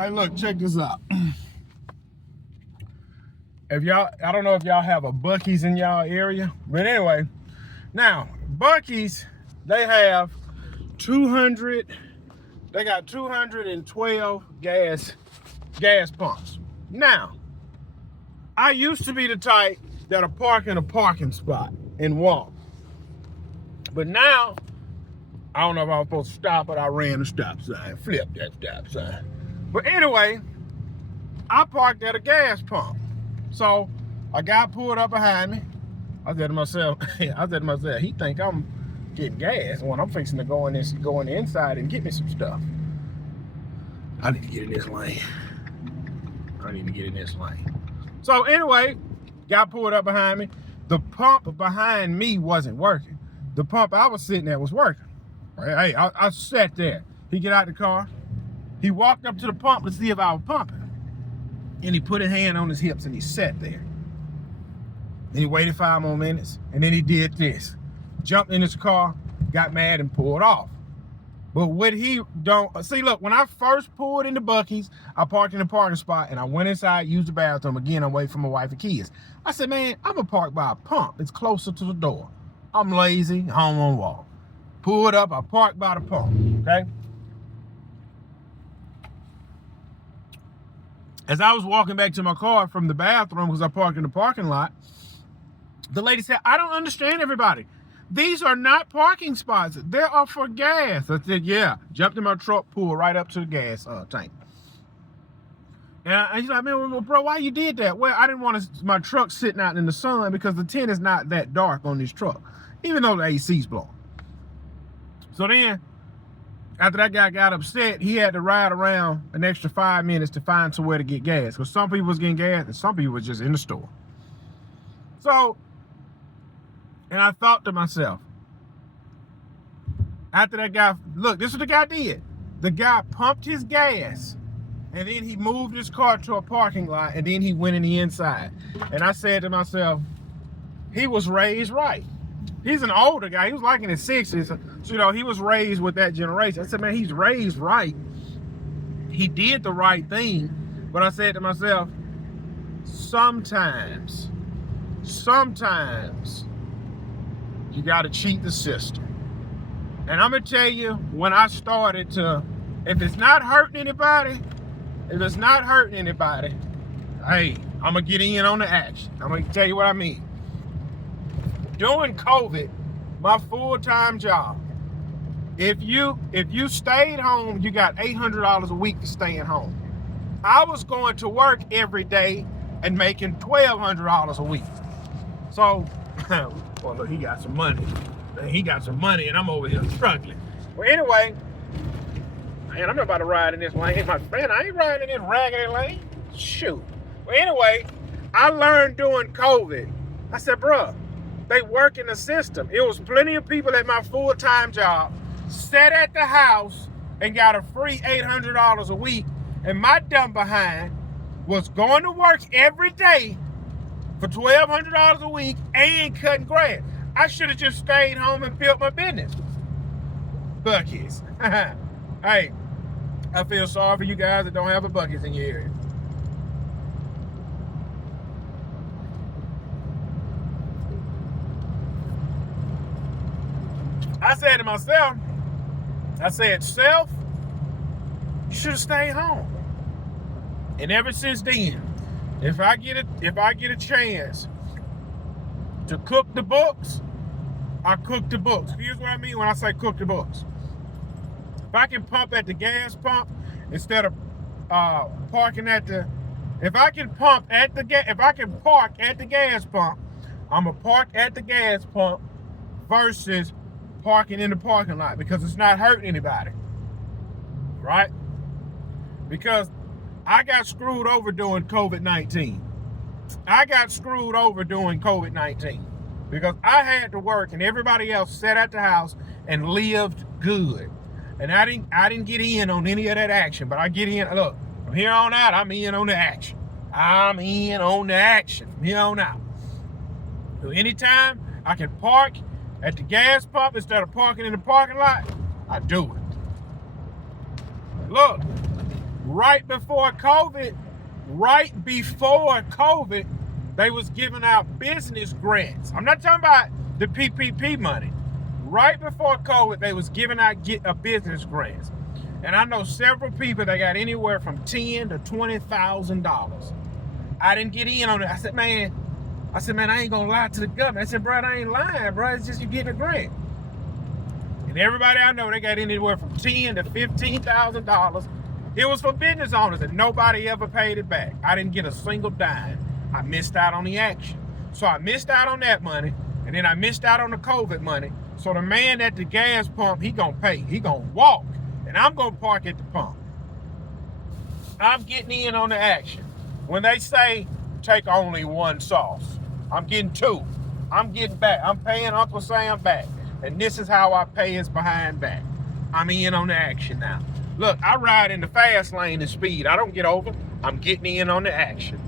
Hey, look, check this out. If y'all, I don't know if y'all have a Buc-ee's in y'all area, but anyway, now Buc-ee's, they have 200. They got 212 gas pumps. Now, I used to be the type that'll park in a parking spot and walk, but now I don't know if I was supposed to stop, but I ran the stop sign, flipped that stop sign. But anyway, I parked at a gas pump. So a guy pulled up behind me. I said to myself, he think I'm getting gas when I'm fixing to go in the inside and get me some stuff. I need to get in this lane. So anyway, guy pulled up behind me. The pump behind me wasn't working. The pump I was sitting at was working. Hey, I sat there. He get out the car. He walked up to the pump to see if I was pumping. And he put a hand on his hips and he sat there. And he waited 5 more minutes. And then he did this. Jumped in his car, got mad and pulled off. But what he don't, see look, when I first pulled into Buc-ee's, I parked in the parking spot and I went inside, used the bathroom. Again, I'm waiting for my wife and kids. I said, man, I'm gonna park by a pump. It's closer to the door. I'm lazy, home on walk. Pulled up, I parked by the pump, okay? As I was walking back to my car from the bathroom, because I parked in the parking lot, the lady said, I don't understand everybody. These are not parking spots. They are for gas. I said, yeah. Jumped in my truck, pulled right up to the gas tank. And he's like, man, well, bro, why you did that? Well, I didn't want my truck sitting out in the sun because the tent is not that dark on this truck, even though the AC's blowing. So then, after that guy got upset, he had to ride around an extra 5 minutes to find somewhere to get gas. Because some people was getting gas and some people was just in the store. So, and I thought to myself, after that guy, look, this is what the guy did. The guy pumped his gas and then he moved his car to a parking lot and then he went in the inside. And I said to myself, he was raised right. He's an older guy. He was like in his 60s. So, you know, he was raised with that generation. I said, man, he's raised right. He did the right thing. But I said to myself, sometimes you got to cheat the system. And I'm going to tell you, when I started to, if it's not hurting anybody, hey, I'm going to get in on the action. I'm going to tell you what I mean. During COVID, my full-time job, if you stayed home, you got $800 a week to staying home. I was going to work every day and making $1,200 a week. So, well, look, he got some money. He got some money, and I'm over here struggling. Well, anyway, man, I'm about to ride in this lane. My friend, I ain't riding in this raggedy lane. Shoot. Well, anyway, I learned during COVID. I said, bruh, they work in the system. It was plenty of people at my full-time job sat at the house and got a free $800 a week, and my dumb behind was going to work every day for $1,200 a week and cutting grass. I should have just stayed home and built my business. Buc-ee's. Hey, I feel sorry for you guys that don't have a Buc-ee's in your area. I said to myself, self, you should have stayed home. And ever since then, if I get a chance to cook the books, I cook the books. Here's what I mean when I say cook the books. If I can pump at the gas pump instead of parking at the, if I can park at the gas pump, I'm gonna park at the gas pump versus parking in the parking lot, because it's not hurting anybody, right? Because I got screwed over during COVID-19. Because I had to work and everybody else sat at the house and lived good. And I didn't get in on any of that action, but I get in. Look, from here on out, I'm in on the action. From here on out. So anytime I can park at the gas pump instead of parking in the parking lot, I do it. Look, right before COVID, they was giving out business grants. I'm not talking about the PPP money. Right before COVID, they was giving out business grants. And I know several people that got anywhere from $10,000 to $20,000. I didn't get in on it. I said, man, I ain't gonna lie to the government. I said, bro, I ain't lying, bro. It's just you getting a grant. And everybody I know, they got anywhere from $10,000 to $15,000. It was for business owners, and nobody ever paid it back. I didn't get a single dime. I missed out on the action. So I missed out on that money, and then I missed out on the COVID money. So the man at the gas pump, he gonna pay. He gonna walk, and I'm gonna park at the pump. I'm getting in on the action. When they say take only one sauce, I'm getting two. I'm getting back. I'm paying Uncle Sam back. And this is how I pay his behind back. I'm in on the action now. Look, I ride in the fast lane and speed. I don't get over. I'm getting in on the action.